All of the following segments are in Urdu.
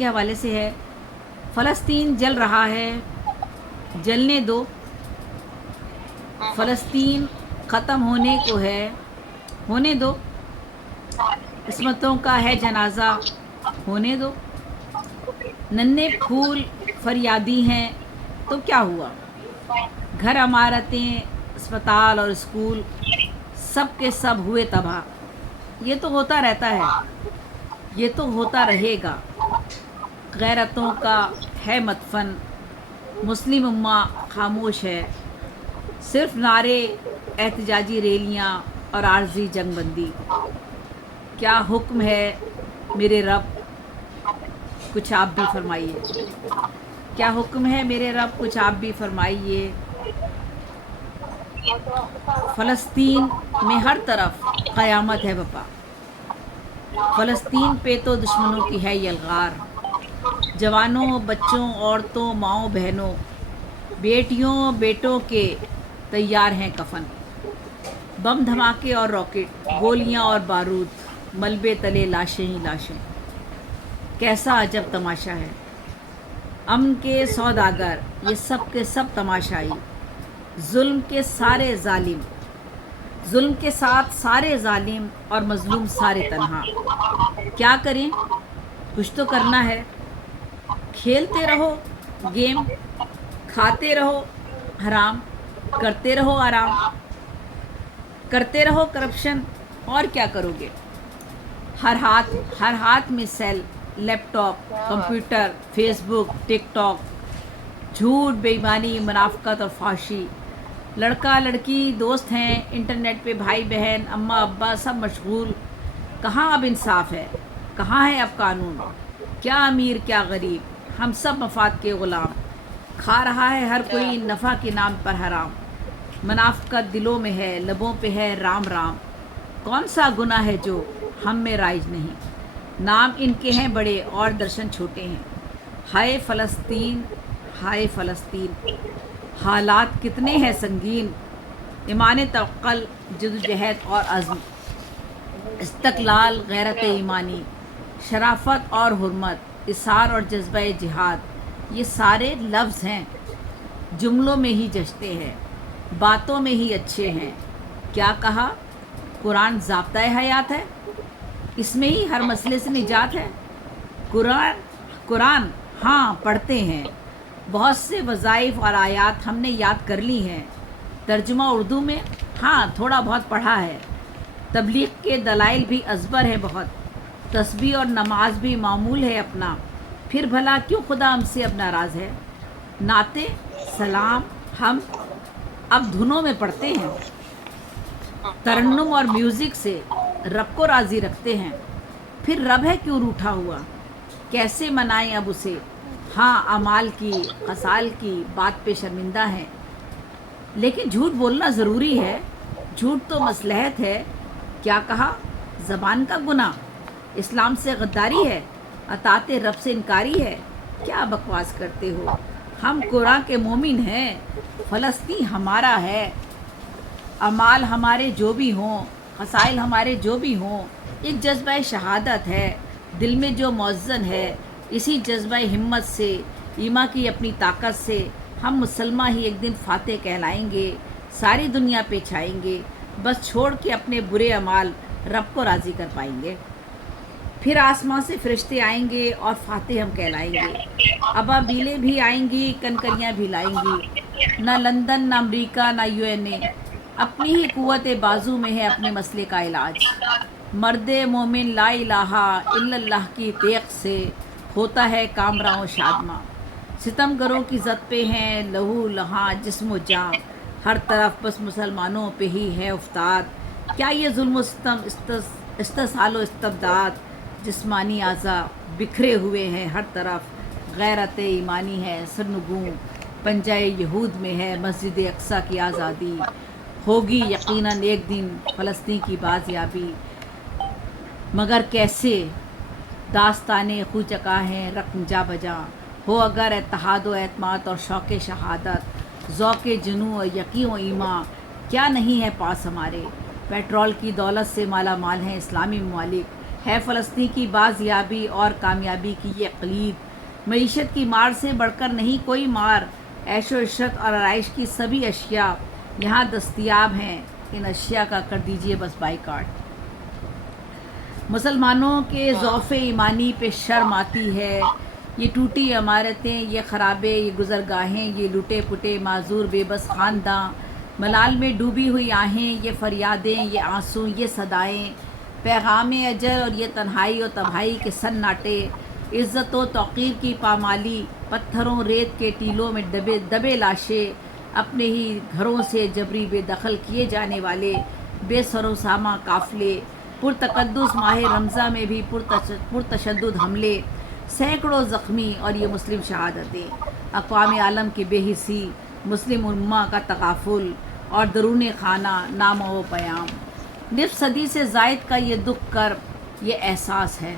کے حوالے سے ہے. فلسطین جل رہا ہے، جلنے دو. فلسطین ختم ہونے کو ہے، ہونے دو. عصمتوں کا ہے جنازہ، ہونے دو. ننھے پھول فریادی ہیں تو کیا ہوا؟ گھر، عمارتیں، اسپتال اور اسکول سب کے سب ہوئے تباہ. یہ تو ہوتا رہتا ہے، یہ تو ہوتا رہے گا. غیرتوں کا ہے مدفن، مسلم امہ خاموش ہے. صرف نعرے، احتجاجی ریلیاں اور عارضی جنگ بندی. کیا حکم ہے میرے رب، کچھ آپ بھی فرمائیے. کیا حکم ہے میرے رب، کچھ آپ بھی فرمائیے. فلسطین میں ہر طرف قیامت ہے بپا. فلسطین پہ تو دشمنوں کی ہے یلغار. جوانوں، بچوں، عورتوں، ماؤں، بہنوں، بیٹیوں، بیٹوں کے تیار ہیں کفن. بم دھماکے اور راکٹ، گولیاں اور بارود، ملبے تلے لاشیں ہی لاشیں. کیسا عجب تماشا ہے. امن کے سوداگر یہ سب کے سب تماشائی. ظلم کے سارے ظالم، ظلم کے ساتھ سارے ظالم اور مظلوم سارے تنہا. کیا کریں، کچھ تو کرنا ہے. کھیلتے رہو گیم، کھاتے رہو حرام، کرتے رہو آرام. کرتے رہو کرپشن، اور کیا کرو گے. ہر ہاتھ میں سیل، لیپ ٹاپ، کمپیوٹر، فیس بک، ٹک ٹاک. جھوٹ، بے ایمانی، منافقت اور فحاشی. لڑکا لڑکی دوست ہیں، انٹرنیٹ پہ بھائی بہن، اماں ابا سب مشغول. کہاں اب انصاف ہے، کہاں ہے اب قانون. کیا امیر کیا غریب، ہم سب مفاد کے غلام. کھا رہا ہے ہر کوئی نفع کے نام پر حرام. منافقت دلوں میں ہے، لبوں پہ ہے رام رام. کون سا گناہ ہے جو ہم میں رائج نہیں. نام ان کے ہیں بڑے اور درشن چھوٹے ہیں. ہائے فلسطین، ہائے فلسطین، حالات کتنے ہیں سنگین. ایمان توکل، جدوجہد اور عزم، استقلال، غیرت ایمانی، شرافت اور حرمت، اصرار اور جذبہ جہاد. یہ سارے لفظ ہیں، جملوں میں ہی جچتے ہیں، باتوں میں ہی اچھے ہیں. کیا کہا، قرآن ضابطۂ حیات ہے، اس میں ہی ہر مسئلے سے نجات ہے. قرآن ہاں پڑھتے ہیں، بہت سے وظائف اور آیات ہم نے یاد کر لی ہیں. ترجمہ اردو میں ہاں تھوڑا بہت پڑھا ہے. تبلیغ کے دلائل بھی ازبر ہے بہت. تسبیح اور نماز بھی معمول ہے اپنا. پھر بھلا کیوں خدا ہم سے اب ناراض ہے. نعتیں، سلام ہم اب دھنوں میں پڑھتے ہیں. ترنم اور میوزک سے رب کو راضی رکھتے ہیں. پھر رب ہے کیوں روٹھا ہوا، کیسے منائیں اب اسے. ہاں اعمال کی، خصال کی بات پہ شرمندہ ہیں. لیکن جھوٹ بولنا ضروری ہے، جھوٹ تو مصلحت ہے. کیا کہا، زبان کا گناہ، اسلام سے غداری ہے، اطاعت رب سے انکاری ہے. کیا بکواس کرتے ہو، ہم قرآن کے مومن ہیں. فلسطین ہمارا ہے. اعمال ہمارے جو بھی ہوں، خصائل ہمارے جو بھی ہوں، ایک جذبہ شہادت ہے دل میں جو موزن ہے. اسی جذبہ ہمت سے، ایمان کی اپنی طاقت سے ہم مسلمان ہی ایک دن فاتح کہلائیں گے. ساری دنیا پہ چھائیں گے، بس چھوڑ کے اپنے برے اعمال رب کو راضی کر پائیں گے. پھر آسمان سے فرشتے آئیں گے اور فاتح ہم کہلائیں گے. ابابیلیں بھی آئیں گی، کنکریاں بھی لائیں گی. نہ لندن، نہ امریکہ، نہ UN، اپنی ہی قوت بازو میں ہے اپنے مسئلے کا علاج. مرد مومن لا الہ الا اللہ کی تیغ سے ہوتا ہے کامراں و شادماں. ستم گروں کی زد پہ ہیں لہو لہاں جسم و جاں. ہر طرف بس مسلمانوں پہ ہی ہے افتاد. کیا یہ ظلم و ستم، استحصال و استبداد. جسمانی اعضاء بکھرے ہوئے ہیں ہر طرف. غیرت ایمانی ہے سرنگوں، پنجہ یہود میں ہے مسجد اقصیٰ کی آزادی. ہوگی یقیناً ایک دن فلسطین کی بازیابی. مگر کیسے، داستانِ خوچکا ہیں رقم جا بجا. ہو اگر اتحاد و اعتماد اور شوق شہادت، ذوق جنوں و یقین و ایمان کیا نہیں ہے پاس ہمارے. پیٹرول کی دولت سے مالا مال ہیں اسلامی ممالک. ہے فلسطین کی بازیابی اور کامیابی کی یہ عقید، معیشت کی مار سے بڑھ کر نہیں کوئی مار، عیش و عشرت اور آرائش کی سبھی اشیاء یہاں دستیاب ہیں، ان اشیاء کا کر دیجئے بس بائیکاٹ۔ مسلمانوں کے ضعف ایمانی پہ شرم آتی ہے، یہ ٹوٹی عمارتیں، یہ خرابے، یہ گزرگاہیں، یہ لٹے پٹے معذور بے بس خانداں، ملال میں ڈوبی ہوئی آہیں، یہ فریادیں، یہ آنسو، یہ صدائیں، پیغام اجل اور یہ تنہائی و تباہی کے سناٹے، عزت و توقیر کی پامالی، پتھروں ریت کے ٹیلوں میں دبے لاشیں، اپنے ہی گھروں سے جبری بے دخل کیے جانے والے بے سر و ساماں قافلے، پرتقدس ماہ رمضاں میں بھی پرتشدد حملے، سینکڑوں زخمی اور یہ مسلم شہادتیں، اقوام عالم کی بے حسی، مسلم امہ کا تغافل اور درون خانہ نام و پیام، نصف صدی سے زائد کا یہ دکھ کرب، یہ احساس ہے،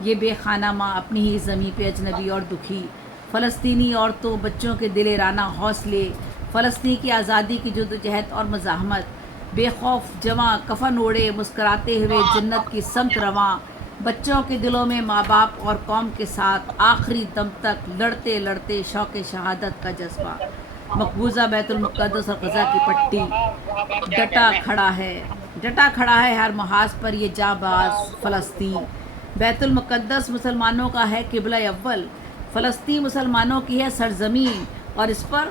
یہ بے خانہ ماں اپنی ہی زمیں پہ اجنبی اور دکھی، فلسطینی عورتوں بچوں کے دل رانہ حوصلے، فلسطین کی آزادی کی جدوجہد اور مزاحمت، بے خوف جواں کفن اوڑے مسکراتے ہوئے جنت کی سمت رواں، بچوں کے دلوں میں ماں باپ اور قوم کے ساتھ آخری دم تک لڑتے لڑتے شوق شہادت کا جذبہ، مقبوضہ بیت المقدس اور غزہ کی پٹی، ڈٹا کھڑا ہے ہر محاذ پر یہ جاں باز فلسطین، بیت المقدس مسلمانوں کا ہے قبلہ اول، فلسطین مسلمانوں کی ہے سرزمین، اور اس پر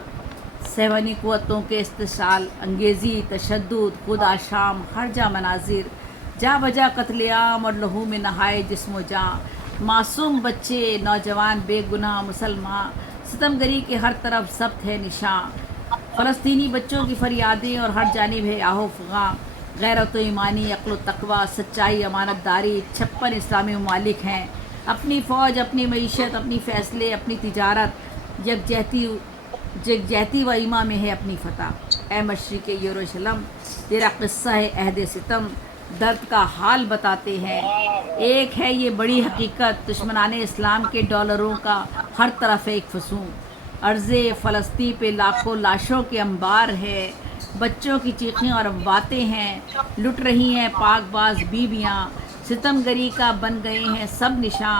صہیونی قوتوں کے استحصال انگیزی، تشدد، خود آشام، ہر جا مناظر، جا بجا قتل عام اور لہو میں نہائے جسم و جاں، معصوم بچے، نوجوان، بے گناہ مسلمان، ستمگری کے ہر طرف ضبط ہے نشاں، فلسطینی بچوں کی فریادیں اور ہر جانب ہے آہ و فغاں، غیرت و ایمانی، عقل و تقویٰ، سچائی، امانت داری، 56 اسلامی ممالک ہیں، اپنی فوج، اپنی معیشت، اپنی فیصلے، اپنی تجارت، یکجہتی و ایما میں ہے اپنی فتح۔ اے مشرق یروشلم، تیرا قصہ ہے عہد ستم، درد کا حال بتاتے ہیں، ایک ہے یہ بڑی حقیقت، دشمنان اسلام کے ڈالروں کا ہر طرف ایک فسوں، ارض فلسطین پہ لاکھوں لاشوں کے انبار ہے، بچوں کی چیخیں اور باتیں ہیں، لٹ رہی ہیں پاک باز بیویاں، ستمگری کا بن گئے ہیں سب نشاں،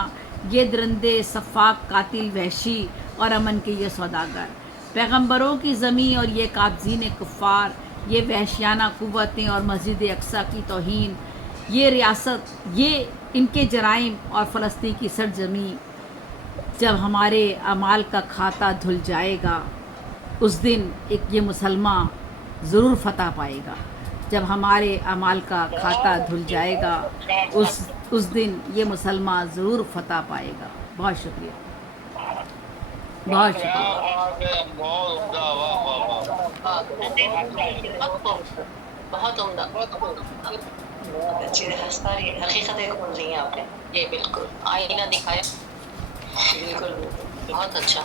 یہ درندے سفاک قاتل وحشی اور امن کے یہ سوداگر، پیغمبروں کی زمین اور یہ قابضین کفار، یہ وحشیانہ قوتیں اور مسجد اقصیٰ کی توہین، یہ ریاست، یہ ان کے جرائم اور فلسطین کی سرزمین، جب ہمارے اعمال کا کھاتا دھل جائے گا اس دن ایک یہ مسلمان ضرور فتح پائے گا، جب ہمارے اعمال کا کھاتا دھل جائے گا اس دن یہ مسلمان ضرور فتح پائے گا۔ بہت شکریہ، بہت شکریہ۔ بہت عمدہ، بہت اچھی دستکاری، حقیقتیں کھول دی ہیں آپ نے، یہ بالکل آئینہ دکھایا، بالکل بہت اچھا۔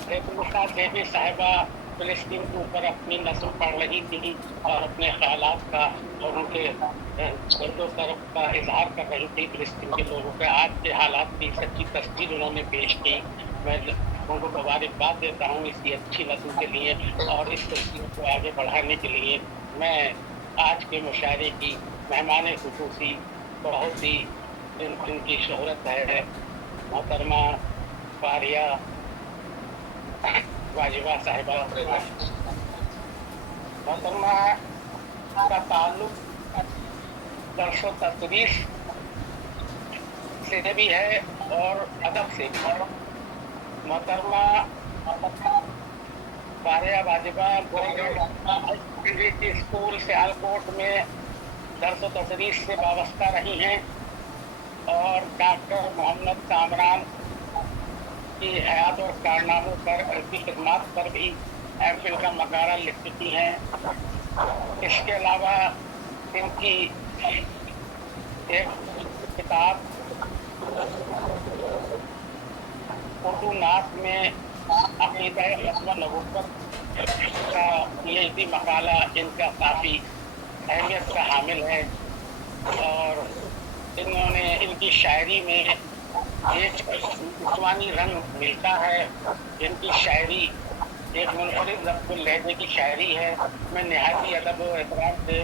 بیبی صاحبہ فلسطین کے اوپر اپنی نظم پڑھ رہی تھی اور اپنے خیالات کا اور ان کے درد و کرب کا اظہار کر رہی تھی فلسطین کے لوگوں کے آج کے حالات کی سچی تصویر انہوں نے پیش کی۔ میں ان کو مبارکباد دیتا ہوں اس کی اچھی نظم کے لیے اور اس تصویر کو آگے بڑھانے کے لیے۔ میں آج کے مشاعرے کی مہمان خصوصی بہت ہی ان کی شہرت ہے محترمہ فاریہ واجبہ صاحبہ، محترمہ کا تعلق درس و تدریس سے بھی ہے اور ادب سے بھی ہے۔ محترمہ فاریہ واجبہ انگلش اسکول سیالکوٹ میں درس و تدریس سے وابستہ رہی ہیں اور ڈاکٹر محمد کامران کی حیات اور کارناموں پر کی خدمات پر بھی ایم فل کا مقالہ لکھ چکی ہیں۔ اس کے علاوہ ان کی ایک کتاب اردو نعت میں عقیدہ ختم نبوت کا یہ بھی مقالہ ان کا کافی اہمیت کا حامل ہے اور انہوں نے ان کی شاعری میں ایک عثمانی رنگ ملتا ہے۔ ان کی شاعری ایک منفرد ضبط اللہجے کی شاعری ہے۔ میں نہایتی ادب و احترام سے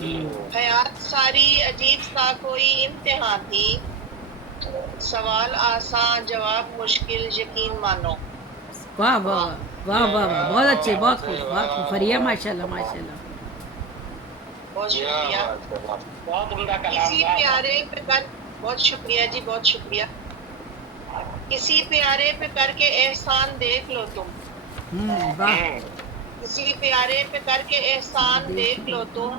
حیات ساری عجیب سا کوئی امتحان تھی، سوال آسان جواب مشکل یقین مانو. واہ واہ واہ واہ واہ واہ، بہت اچھے، بہت خوب، بہت خوب فریہ، ماشاء اللہ ماشاء اللہ. بہت شکریہ. بہت عمدہ کلام کسی تھا. پیارے پہ کر، بہت شکریہ جی، بہت شکریہ. کسی پیارے پہ کر کے احسان دیکھ لو تم، واہ. کسی پیارے پہ کر کے احسان دیکھ لو تم،